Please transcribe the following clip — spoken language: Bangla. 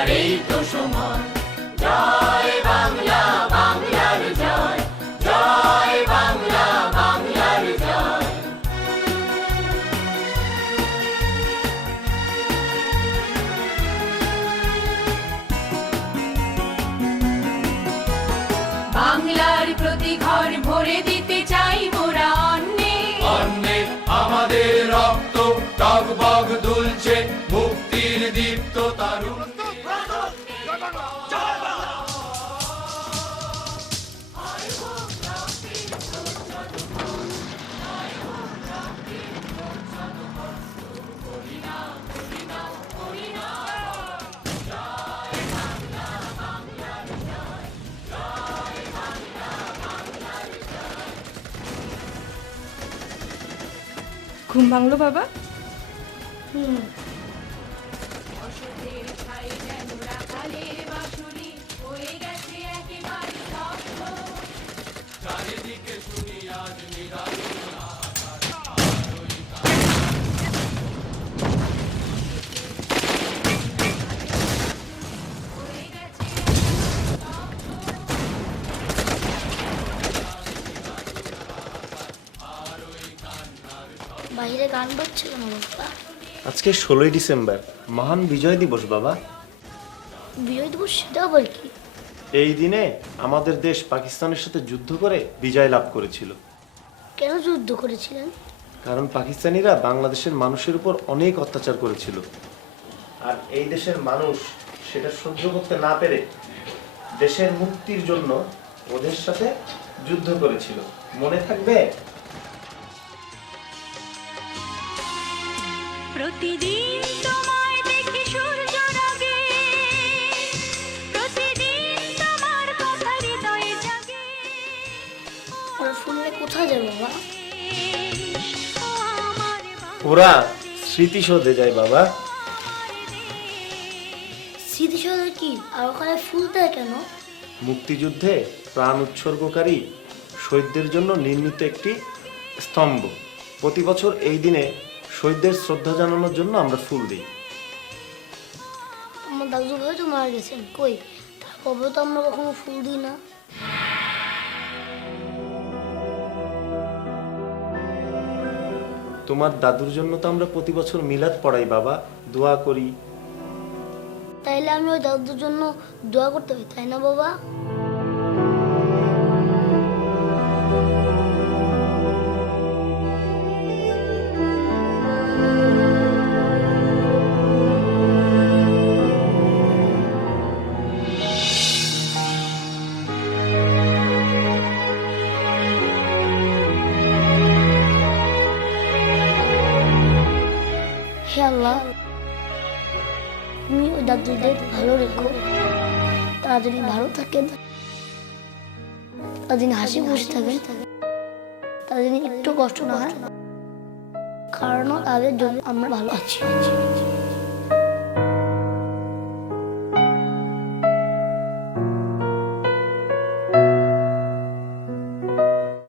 বাংলার এই তো সময়। জয় বাংলা, বাংলার জয়, জয় বাংলা, বাংলার জয়। বাংলার প্রতি ঘর ভরে দিতে চাই মোরা অন্নে, অন্নে আমাদের রক্ত টগবগ দুলছে, মুক্তির দীপ্ত তারুণ্যে। ঘুম ভাঙলো বাবা? অসতের ছাই যেন রাখালের বাঁশুরি হয়ে গেছে একেবারে স্তব্ধ। চারিদিকে শুনি আজ নিরানন্দ আকাশ। হয়ে গেছে বাইরে গান বাজছে কেন বাবা? আজকে 16ই ডিসেম্বর, মহান বিজয় দিবস বাবা। বিজয় দিবস সেটা আবার কি? এই দিনে আমাদের দেশ পাকিস্তানের সাথে যুদ্ধ করে বিজয় লাভ করেছিল। কেন যুদ্ধ করেছিলেন? কারণ পাকিস্তানিরা বাংলাদেশের মানুষের উপর অনেক অত্যাচার করেছিল, আর এই দেশের মানুষ সেটা সহ্য করতে না পেরে দেশের মুক্তির জন্য ওদের সাথে যুদ্ধ করেছিল। মনে থাকবে? প্রতিদিন তোমায় দেখি সূর্য রাগে, প্রতিদিন তোমার কথা হৃদয়ে জাগে। ওরা শুনলে কোথায় যাবে বাবা? ওরা স্মৃতিসৌধে যায় বাবা। স্মৃতিসৌধে কি? আর ওখানে ফুল দেয় কেন? মুক্তিযুদ্ধে প্রাণ উৎসর্গকারী শহীদদের জন্য নির্মিত একটি স্তম্ভ। প্রতি বছর এই দিনে শহীদদের শ্রদ্ধা জানানোর জন্য আমরা ফুল দিই। আমার দাদু ভাই তো মারা গেছেন, কই তারপরে তো আমরা কখনো ফুল দিই না। তোমার দাদুর জন্য তো আমরা প্রতি বছর মিলাদ পড়াই বাবা, দোয়া করি। তাইলে আমি ওই দাদুর জন্য দোয়া করতে হবে, তাই না বাবা? হে আল্লাহ, তুমি ওই দাদুদের ভালো রেখো, তারা যদি ভালো থাকেন, তারা যদি হাসি খুশি থাকেন, তাদের একটু কষ্ট না হয়, কারণ তাদের জন্য আমরা ভালো আছি।